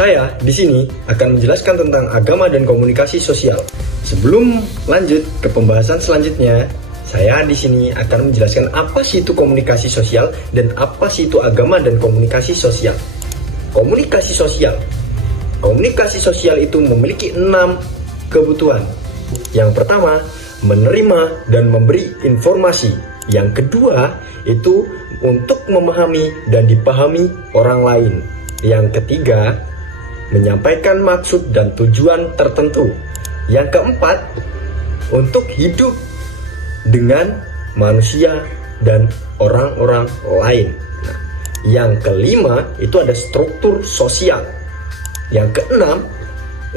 Saya di sini akan menjelaskan tentang agama dan komunikasi sosial. Sebelum lanjut ke pembahasan selanjutnya, saya di sini akan menjelaskan apa sih itu komunikasi sosial dan apa sih itu agama dan komunikasi sosial. Komunikasi sosial. Komunikasi sosial itu memiliki 6 kebutuhan. Yang pertama, menerima dan memberi informasi. Yang kedua, itu untuk memahami dan dipahami orang lain. Yang ketiga, menyampaikan maksud dan tujuan tertentu. Yang keempat, untuk hidup dengan manusia dan orang-orang lain. Nah, yang kelima, itu ada struktur sosial. Yang keenam,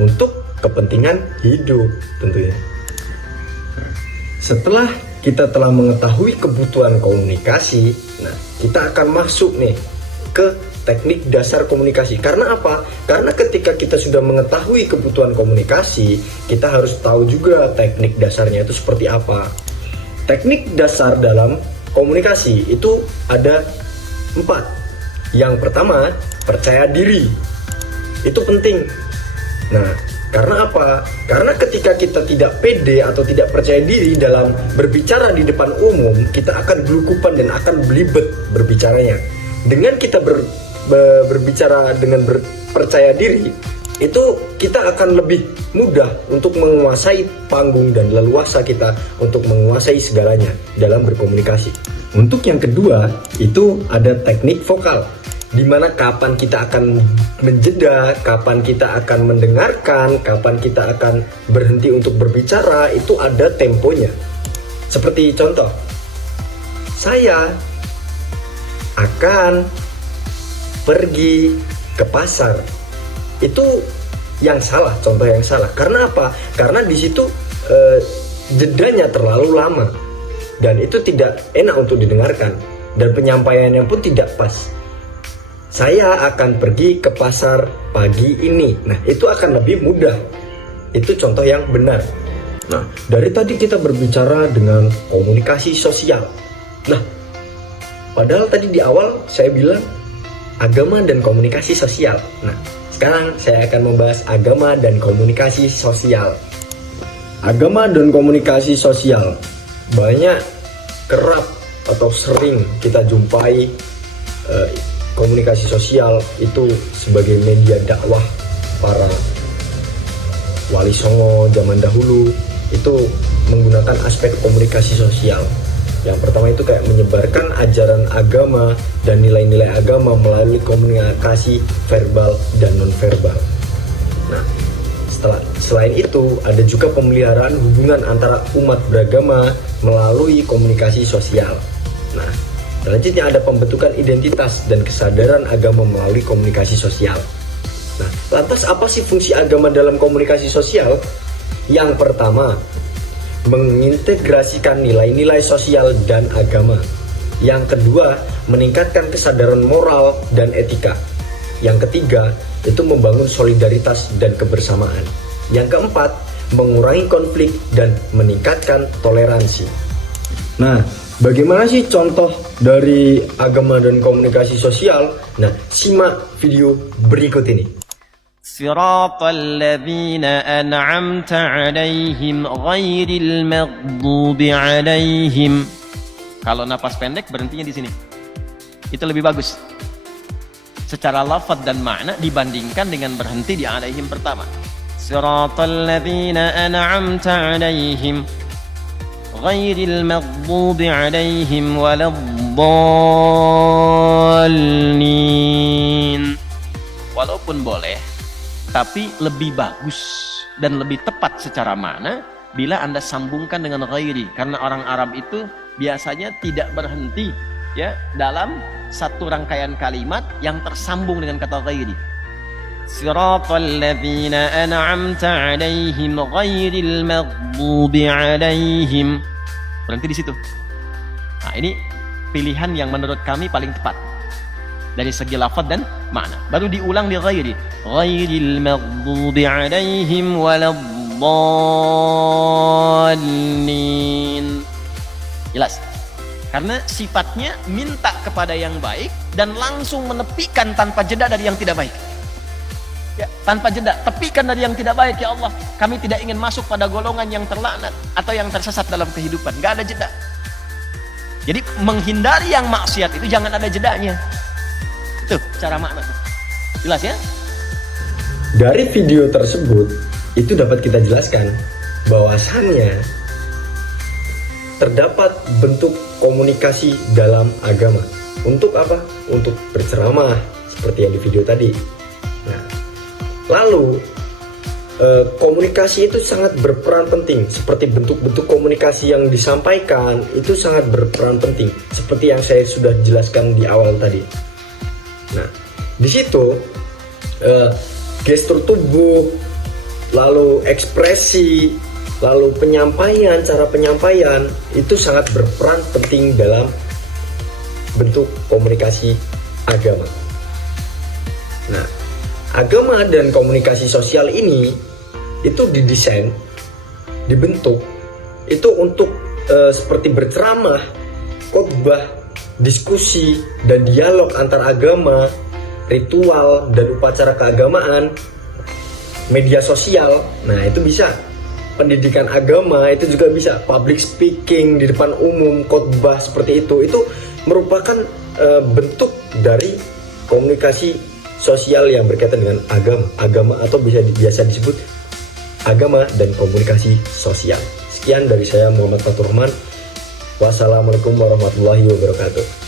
untuk kepentingan hidup tentunya. Setelah kita telah mengetahui kebutuhan komunikasi, nah kita akan masuk nih ke teknik dasar komunikasi. Karena apa? Karena ketika kita sudah mengetahui kebutuhan komunikasi, kita harus tahu juga teknik dasarnya itu seperti apa. Teknik dasar dalam komunikasi itu ada 4. Yang pertama, percaya diri. Itu penting. Nah, karena apa? Karena ketika kita tidak pede atau tidak percaya diri dalam berbicara di depan umum, kita akan gelukupan dan akan belibet berbicaranya. Dengan kita berbicara dengan percaya diri, itu kita akan lebih mudah untuk menguasai panggung dan leluasa kita untuk menguasai segalanya dalam berkomunikasi. Untuk yang kedua, itu ada teknik vokal, di mana kapan kita akan menjeda, kapan kita akan mendengarkan, kapan kita akan berhenti untuk berbicara, itu ada temponya. Seperti contoh, saya akan pergi ke pasar. Itu yang salah, contoh yang salah. Karena apa? Karena di situ jedanya terlalu lama dan itu tidak enak untuk didengarkan dan penyampaiannya pun tidak pas. Saya akan pergi ke pasar pagi ini. Nah, itu akan lebih mudah. Itu contoh yang benar. Nah, dari tadi kita berbicara dengan komunikasi sosial. Nah, padahal tadi di awal saya bilang agama dan komunikasi sosial. Nah, sekarang saya akan membahas agama dan komunikasi sosial. Agama dan komunikasi sosial banyak kerap atau sering kita jumpai komunikasi sosial itu sebagai media dakwah. Para wali songo zaman dahulu itu menggunakan aspek komunikasi sosial. Yang pertama itu kayak menyebarkan ajaran agama dan nilai-nilai agama melalui komunikasi verbal dan non-verbal. Nah, selain itu ada juga pemeliharaan hubungan antara umat beragama melalui komunikasi sosial. Nah, selanjutnya ada pembentukan identitas dan kesadaran agama melalui komunikasi sosial. Nah, lantas apa sih fungsi agama dalam komunikasi sosial? Yang pertama, mengintegrasikan nilai-nilai sosial dan agama. Yang kedua, meningkatkan kesadaran moral dan etika. Yang ketiga, itu membangun solidaritas dan kebersamaan. Yang keempat, mengurangi konflik dan meningkatkan toleransi. Nah, bagaimana sih contoh dari agama dan komunikasi sosial? Nah, simak video berikut ini. صراط الذين أنعمت عليهم غير المغضوب عليهم. Kalau napas pendek berhentinya di sini. Itu lebih bagus secara lafaz dan makna dibandingkan dengan berhenti di alaihim pertama. Siratal ladzina an'amta alaihim ghairil maghdubi alaihim waladdallin. Walaupun boleh, tapi lebih bagus dan lebih tepat secara makna bila Anda sambungkan dengan ghairi, karena orang Arab itu biasanya tidak berhenti ya dalam satu rangkaian kalimat yang tersambung dengan kata ghairi. Siratal ladzina an'amta 'alaihim ghairil maghdubi 'alaihim. Berhenti di situ. Nah, ini pilihan yang menurut kami paling tepat dari segi lafaz dan makna. Baru diulang di ghairi. Ghairil maghdubi 'alaihim waladdallin. Jelas? Karena sifatnya minta kepada yang baik dan langsung menepikan tanpa jeda dari yang tidak baik. Ya, tanpa jeda, tepikan dari yang tidak baik ya Allah. Kami tidak ingin masuk pada golongan yang terlaknat atau yang tersesat dalam kehidupan. Gak ada jeda. Jadi menghindari yang maksiat itu jangan ada jedanya. Itu cara makna. Jelas ya? Dari video tersebut itu dapat kita jelaskan bahwasannya terdapat bentuk komunikasi dalam agama. Untuk apa? Untuk berceramah seperti yang di video tadi. Nah, lalu komunikasi itu sangat berperan penting. Seperti bentuk-bentuk komunikasi yang disampaikan itu sangat berperan penting. Seperti yang saya sudah jelaskan di awal tadi. Nah, di situ gestur tubuh, lalu ekspresi, lalu penyampaian, cara penyampaian itu sangat berperan penting dalam bentuk komunikasi agama. Nah, agama dan komunikasi sosial ini itu didesain, dibentuk itu untuk seperti berceramah, khotbah, diskusi dan dialog antar agama, ritual dan upacara keagamaan, media sosial. Nah, itu bisa pendidikan agama, itu juga bisa public speaking di depan umum, khotbah seperti itu merupakan bentuk dari komunikasi sosial yang berkaitan dengan agama atau biasa disebut agama dan komunikasi sosial. Sekian dari saya, Muhammad Fatur Rahman. Wassalamualaikum warahmatullahi wabarakatuh.